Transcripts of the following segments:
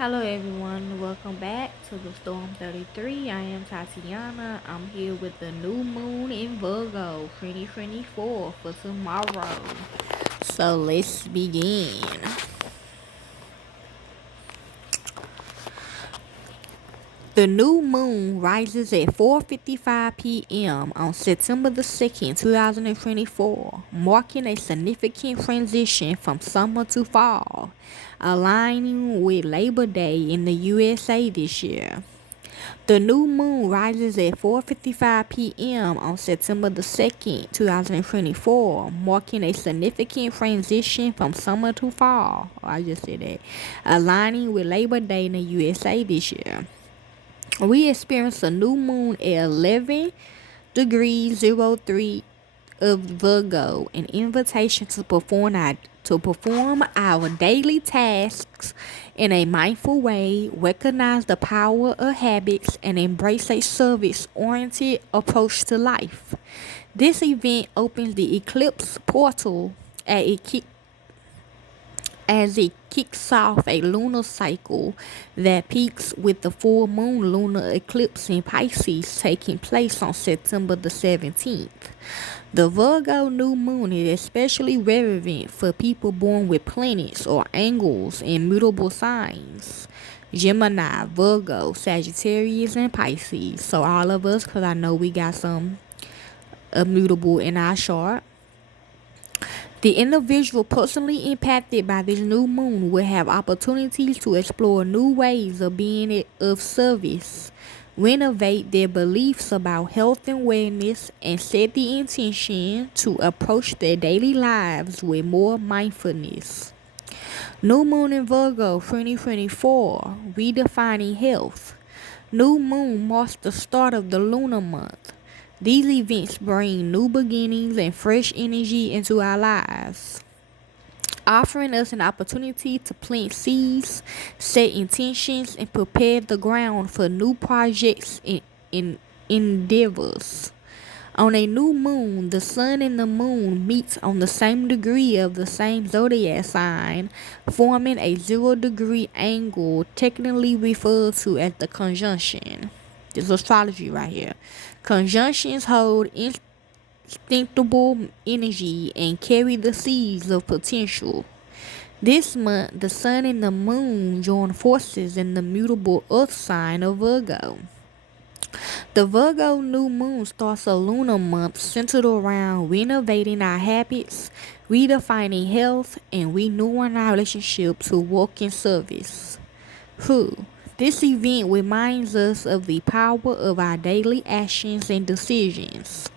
Hello everyone, welcome back to the Storm 33. I am Tatiana. I'm here with the new moon in Virgo 2024 for tomorrow. So let's begin. The new moon rises at 4:55 p.m. on September the 2nd, 2024, marking a significant transition from summer to fall, aligning with Labor Day in the USA this year. The new moon rises at 4:55 p.m. on September the 2nd, 2024, marking a significant transition from summer to fall. I just said that. Aligning with Labor Day in the USA this year. We experienced a new moon at 11 degrees 03 of Virgo, an invitation to perform our daily tasks in a mindful way, recognize the power of habits, and embrace a service-oriented approach to life. This event opens the eclipse portal as it kicks off a lunar cycle that peaks with the full moon lunar eclipse in Pisces taking place on September the 17th. The Virgo new moon is especially relevant for people born with planets or angles in mutable signs. Gemini, Virgo, Sagittarius, and Pisces. So all of us, because I know we got some immutable in our chart. The individual personally impacted by this new moon will have opportunities to explore new ways of being of service, renovate their beliefs about health and wellness, and set the intention to approach their daily lives with more mindfulness. New Moon in Virgo 2024, redefining health. New Moon marks the start of the lunar month. These events bring new beginnings and fresh energy into our lives, offering us an opportunity to plant seeds, set intentions, and prepare the ground for new projects and endeavors. On a new moon, the sun and the moon meet on the same degree of the same zodiac sign, forming a 0-degree angle technically referred to as the conjunction. This is astrology right here. Conjunctions hold instinctable energy and carry the seeds of potential. This month, the sun and the moon join forces in the mutable earth sign of Virgo. The Virgo new moon starts a lunar month centered around renovating our habits, redefining health, and renewing our relationship to work and service. This event reminds us of the power of our daily actions and decisions.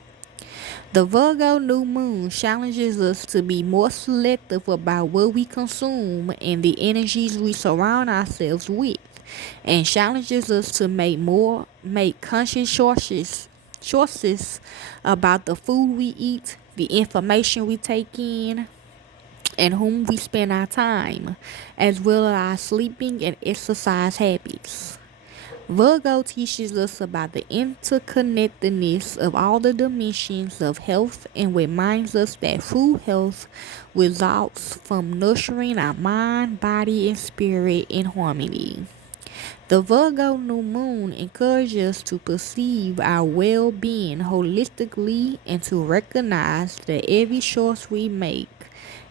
The Virgo new moon challenges us to be more selective about what we consume and the energies we surround ourselves with, and challenges us to make conscious choices about the food we eat, the information we take in, and whom we spend our time, as well as our sleeping and exercise habits. Virgo teaches us about the interconnectedness of all the dimensions of health and reminds us that true health results from nurturing our mind, body, and spirit in harmony. The Virgo new moon encourages us to perceive our well-being holistically and to recognize that every choice we make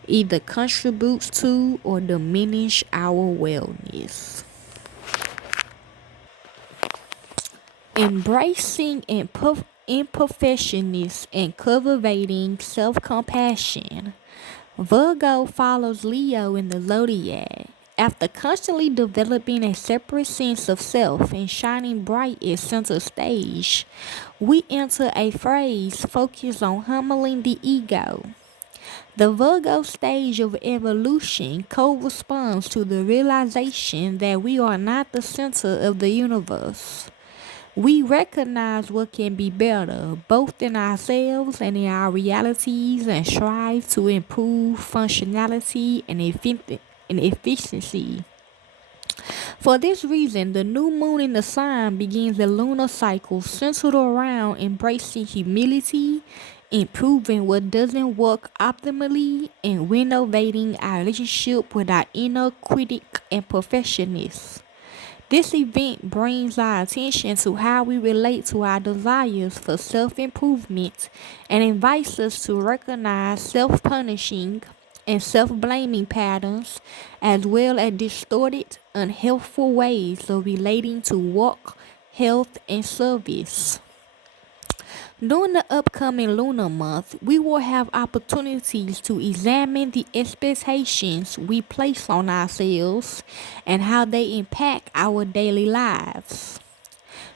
either contributes to or diminish our wellness. Embracing imperfectionists and cultivating self-compassion. Virgo follows Leo in the zodiac. After constantly developing a separate sense of self and shining bright at center stage, we enter a phase focused on humbling the ego. The Virgo stage of evolution corresponds to the realization that we are not the center of the universe. We recognize what can be better, both in ourselves and in our realities, and strive to improve functionality and efficiency. For this reason, the new moon in the sign begins a lunar cycle centered around embracing humility, improving what doesn't work optimally, and renovating our relationship with our inner critic and perfectionist. This event brings our attention to how we relate to our desires for self improvement and invites us to recognize self punishing and self blaming patterns, as well as distorted, unhelpful ways of relating to work, health, and service. During the upcoming lunar month, we will have opportunities to examine the expectations we place on ourselves and how they impact our daily lives.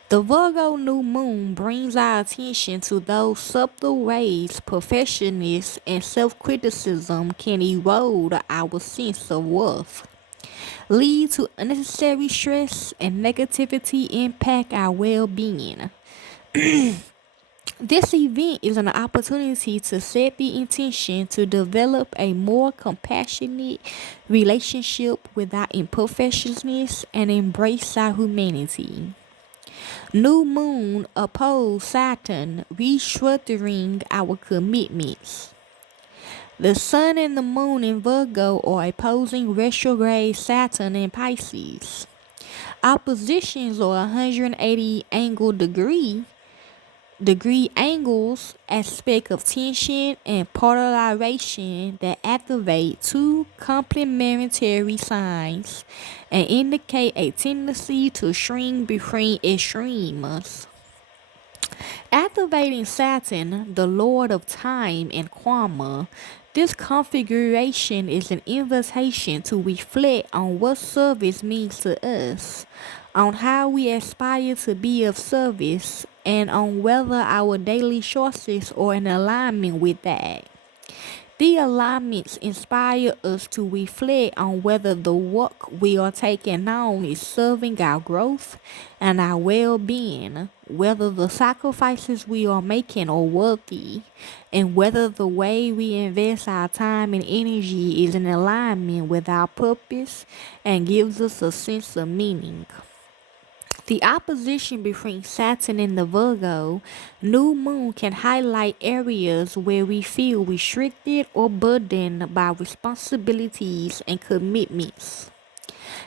The Virgo new moon brings our attention to those subtle ways perfectionism and self criticism can erode our sense of worth, lead to unnecessary stress, and negativity impact our well being. This event is an opportunity to set the intention to develop a more compassionate relationship with our imperfections and embrace our humanity. New moon oppose Saturn, restructuring our commitments. The sun and the moon in Virgo are opposing retrograde Saturn in Pisces. Oppositions are 180 angle degree angles, aspect of tension and polarization that activate two complementary signs and indicate a tendency to shrink between extremes. Activating Saturn, the Lord of Time and Karma, this configuration is an invitation to reflect on what service means to us, on how we aspire to be of service, and on whether our daily choices are in alignment with that. The alignments inspire us to reflect on whether the work we are taking on is serving our growth and our well being, whether the sacrifices we are making are worthy, and whether the way we invest our time and energy is in alignment with our purpose and gives us a sense of meaning. The opposition between Saturn and the Virgo new moon can highlight areas where we feel restricted or burdened by responsibilities and commitments.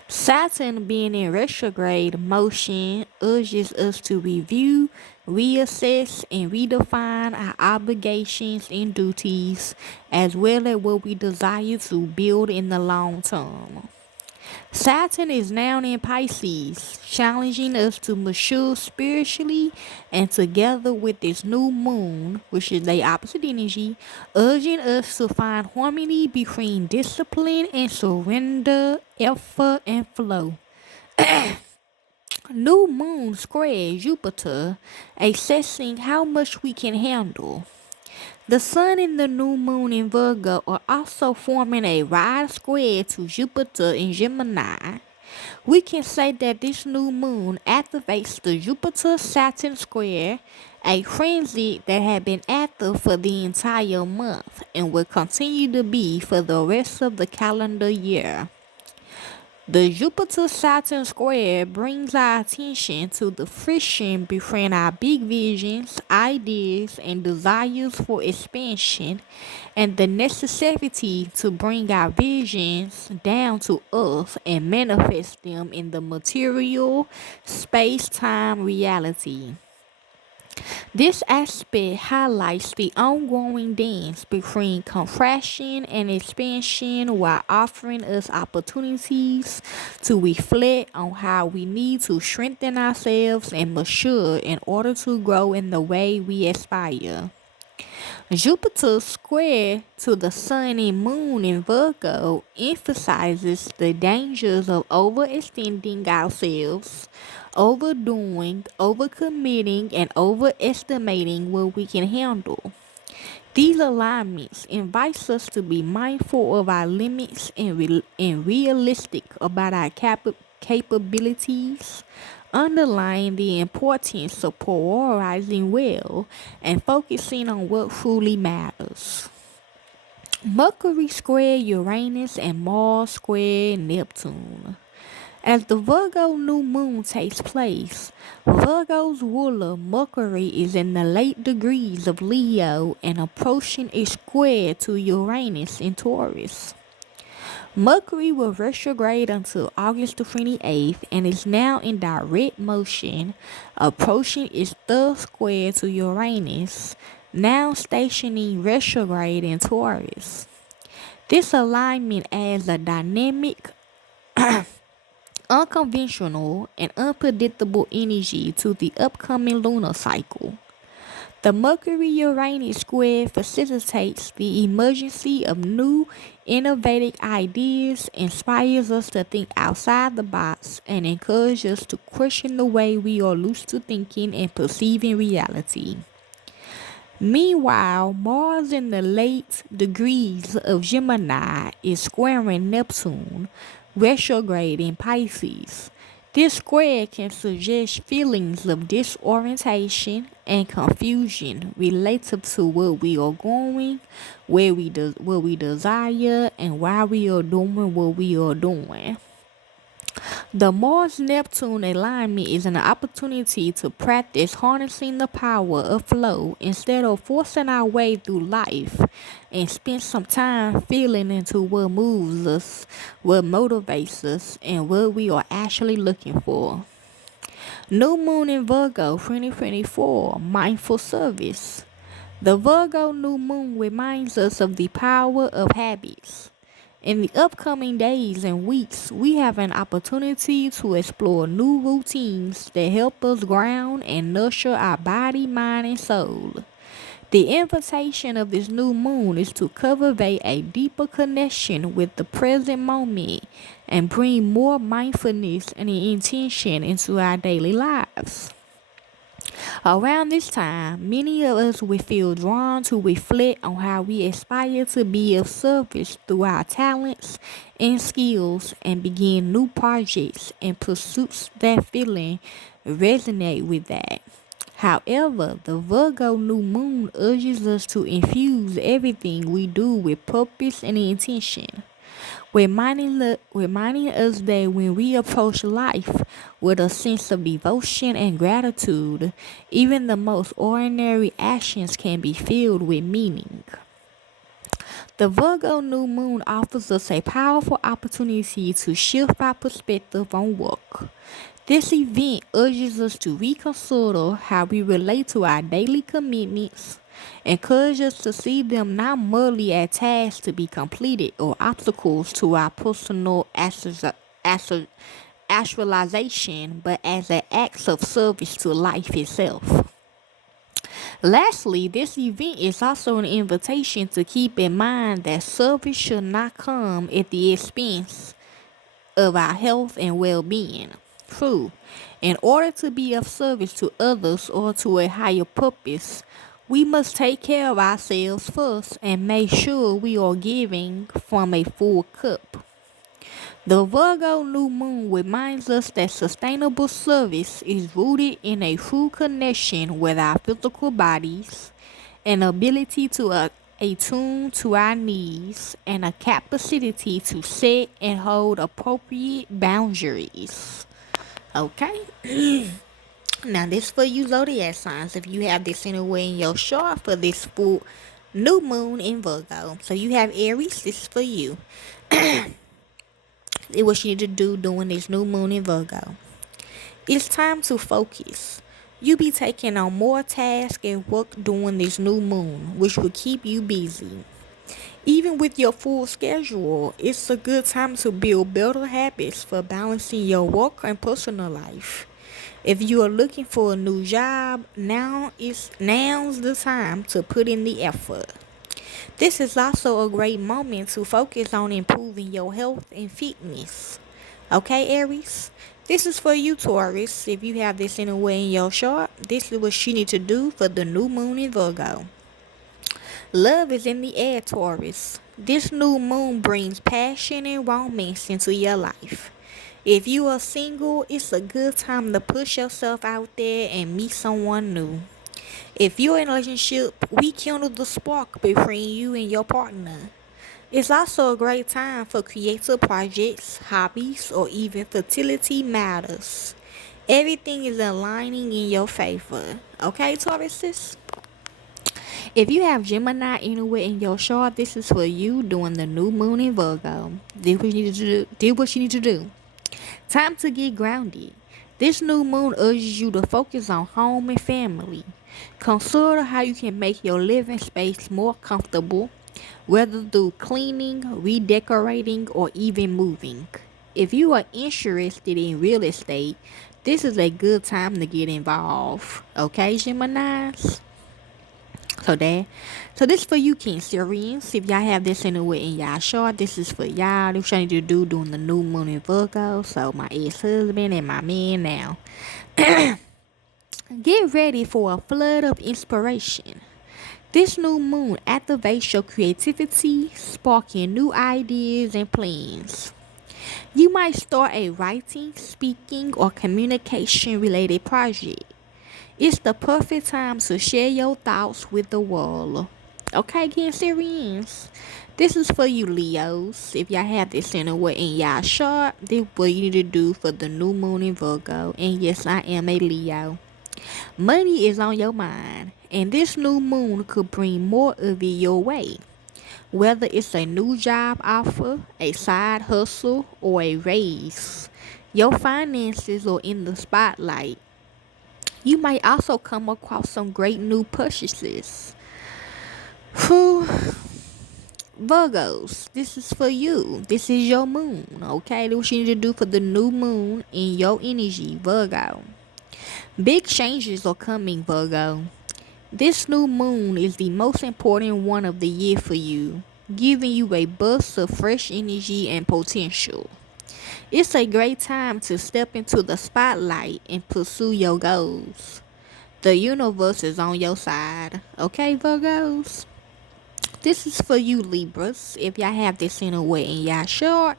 Saturn, being in retrograde motion, urges us to review, reassess, and redefine our obligations and duties, as well as what we desire to build in the long term. Saturn is now in Pisces, challenging us to mature spiritually, and together with this new moon, which is the opposite energy, urging us to find harmony between discipline and surrender, effort and flow. New moon square Jupiter, assessing how much we can handle. The sun and the new moon in Virgo are also forming a right square to Jupiter in Gemini. We can say that this new moon activates the Jupiter Saturn square, a transit that had been active for the entire month and will continue to be for the rest of the calendar year. The Jupiter Saturn square brings our attention to the friction between our big visions, ideas, and desires for expansion, and the necessity to bring our visions down to earth and manifest them in the material, space time reality. This aspect highlights the ongoing dance between contraction and expansion while offering us opportunities to reflect on how we need to strengthen ourselves and mature in order to grow in the way we aspire. Jupiter square to the sun and moon in Virgo emphasizes the dangers of overextending ourselves, overdoing, overcommitting, and overestimating what we can handle. These alignments invite us to be mindful of our limits and realistic about our capabilities, underlying the importance of prioritizing well and focusing on what truly matters. Mercury square Uranus and Mars square Neptune. As the Virgo new moon takes place, Virgo's ruler Mercury is in the late degrees of Leo and approaching a square to Uranus in Taurus. Mercury will retrograde until August the 28th and is now in direct motion, approaching its third square to Uranus, now stationing retrograde in Taurus. This alignment adds a dynamic, unconventional, and unpredictable energy to the upcoming lunar cycle. The Mercury-Uranus square facilitates the emergence of new, innovative ideas, inspires us to think outside the box, and encourages us to question the way we are used to thinking and perceiving reality. Meanwhile, Mars in the late degrees of Gemini is squaring Neptune, retrograde in Pisces. This square can suggest feelings of disorientation and confusion related to what we are going, what we desire, and why we are doing what we are doing. The Mars Neptune alignment is an opportunity to practice harnessing the power of flow instead of forcing our way through life, and spend some time feeling into what moves us, what motivates us, and what we are actually looking for. New Moon in Virgo 2024 Mindful Service. The Virgo new moon reminds us of the power of habits. In the upcoming days and weeks, we have an opportunity to explore new routines that help us ground and nurture our body, mind, and soul. The invitation of this new moon is to cultivate a deeper connection with the present moment and bring more mindfulness and intention into our daily lives. Around this time, many of us will feel drawn to reflect on how we aspire to be of service through our talents and skills and begin new projects and pursuits that feeling resonate with that. However, the Virgo new moon urges us to infuse everything we do with purpose and intention, reminding us that when we approach life with a sense of devotion and gratitude, even the most ordinary actions can be filled with meaning. The Virgo new moon offers us a powerful opportunity to shift our perspective on work. This event urges us to reconsider how we relate to our daily commitments, encourage us to see them not merely as tasks to be completed or obstacles to our personal actualization, but as an act of service to life itself. Lastly, this event is also an invitation to keep in mind that service should not come at the expense of our health and well-being. True, in order to be of service to others or to a higher purpose, we must take care of ourselves first and make sure we are giving from a full cup. The Virgo new moon reminds us that sustainable service is rooted in a true connection with our physical bodies, an ability to attune to our needs, and a capacity to set and hold appropriate boundaries. Okay? Now, this for you zodiac signs. If you have this anywhere in your chart for this full new moon in Virgo. So you have Aries, this is for you. What you need to do during this new moon in Virgo. It's time to focus. You be taking on more tasks and work during this new moon, which will keep you busy. Even with your full schedule, it's a good time to build better habits for balancing your work and personal life. If you are looking for a new job, now's the time to put in the effort. This is also a great moment to focus on improving your health and fitness. Okay, Aries? This is for you, Taurus. If you have this anywhere in your chart, this is what you need to do for the new moon in Virgo. Love is in the air, Taurus. This new moon brings passion and romance into your life. If you are single, it's a good time to push yourself out there and meet someone new. If you're in a relationship, rekindle the spark between you and your partner. It's also a great time for creative projects, hobbies, or even fertility matters. Everything is aligning in your favor. Okay, Tauruses? If you have Gemini anywhere in your chart, this is for you during the new moon in Virgo. Do what you need to do. Do what you need to do. Time to get grounded. This new moon urges you to focus on home and family. Consider how you can make your living space more comfortable, whether through cleaning, redecorating, or even moving. If you are interested in real estate, this is a good time to get involved. Okay, Geminis? So that, so this for you Cancerians. If y'all have this anywhere in y'all chart, this is for y'all. This what I need to do during the new moon in Virgo. So my ex-husband and my man now. Get ready for a flood of inspiration. This new moon activates your creativity, sparking new ideas and plans. You might start a writing, speaking, or communication related project. It's the perfect time to share your thoughts with the world. Okay, Cancerians. This is for you, Leos. If y'all have this anywhere in y'all chart, this is what you need to do for the new moon in Virgo. And yes, I am a Leo. Money is on your mind, and this new moon could bring more of it your way. Whether it's a new job offer, a side hustle, or a raise, your finances are in the spotlight. You might also come across some great new purchases. Whew. Virgos, this is for you. This is your moon, okay? This is what you need to do for the new moon in your energy, Virgo. Big changes are coming, Virgo. This new moon is the most important one of the year for you, giving you a burst of fresh energy and potential. It's a great time to step into the spotlight and pursue your goals. The universe is on your side. Okay, Virgos? This is for you, Libras. If y'all have this anywhere in y'all chart,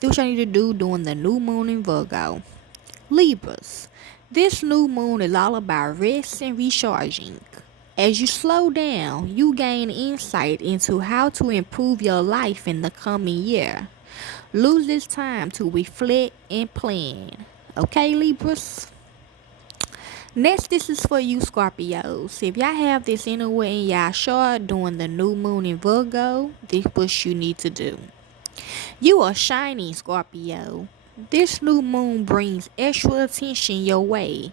this what y'all need to do during the new moon in Virgo. Libras. This new moon is all about rest and recharging. As you slow down, you gain insight into how to improve your life in the coming year. Lose this time to reflect and plan. Okay, Libras? Next, this is for you, Scorpios. If y'all have this anywhere in y'all chart during the new moon in Virgo, this is what you need to do. You are shining, Scorpio. This new moon brings extra attention your way,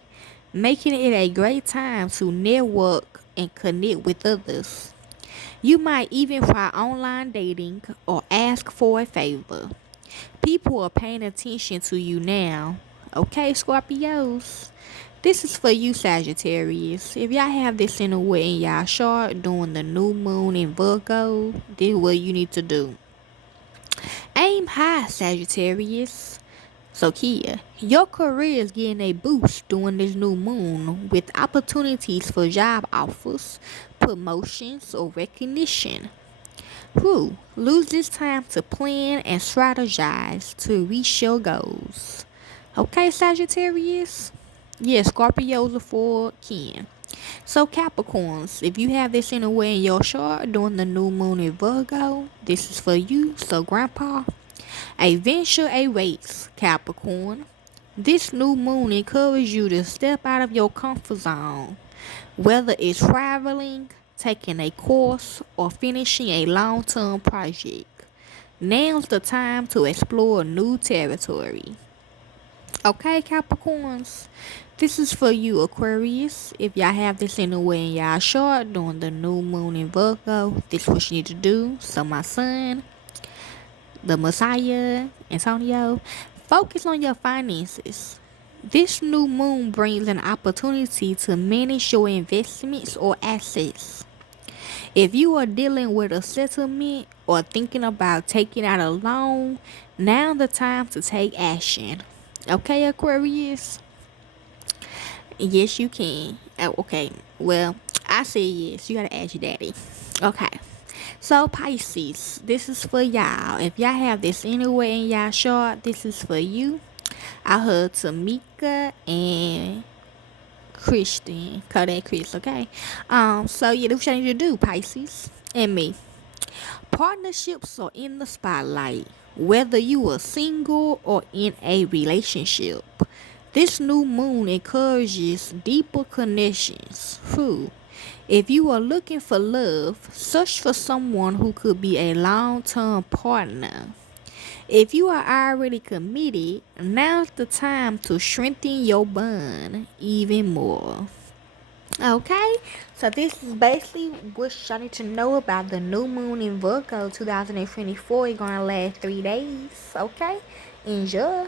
making it a great time to network and connect with others. You might even try online dating or ask for a favor. People are paying attention to you now. Okay, Scorpios? This is for you, Sagittarius. If y'all have this anywhere in y'all chart during the new moon in Virgo, this is what you need to do. Aim high, Sagittarius. So, Kia, your career is getting a boost during this new moon with opportunities for job offers, promotions, or recognition. Lose this time to plan and strategize to reach your goals. Okay, Sagittarius? Yes, Scorpios are for Ken. So Capricorns, if you have this anywhere in your chart during the new moon in Virgo, this is for you. So Grandpa, a venture awaits, Capricorn. This new moon encourages you to step out of your comfort zone, whether it's traveling, taking a course, or finishing a long-term project. Now's the time to explore new territory. Okay, Capricorns, this is for you, Aquarius. If y'all have this anywhere in y'all chart during the new moon in Virgo, this is what you need to do. So my son, the Messiah, Antonio, focus on your finances. This new moon brings an opportunity to manage your investments or assets. If you are dealing with a settlement or thinking about taking out a loan, now's the time to take action. Okay, Aquarius? Yes, you can. Oh, okay, well, I say yes. You gotta ask your daddy. Okay. So, Pisces, this is for y'all. If y'all have this anywhere in y'all chart, this is for you. I heard Tamika and Christian. Call that Chris, okay? So yeah, that's what I need to do, Pisces. And me. Partnerships are in the spotlight, whether you are single or in a relationship. This new moon encourages deeper connections. If you are looking for love, search for someone who could be a long term partner. If you are already committed, now's the time to strengthen your bond even more. Okay, so this is basically what y'all need to know about the new moon in Virgo 2024. It's gonna last 3 days. Okay, enjoy.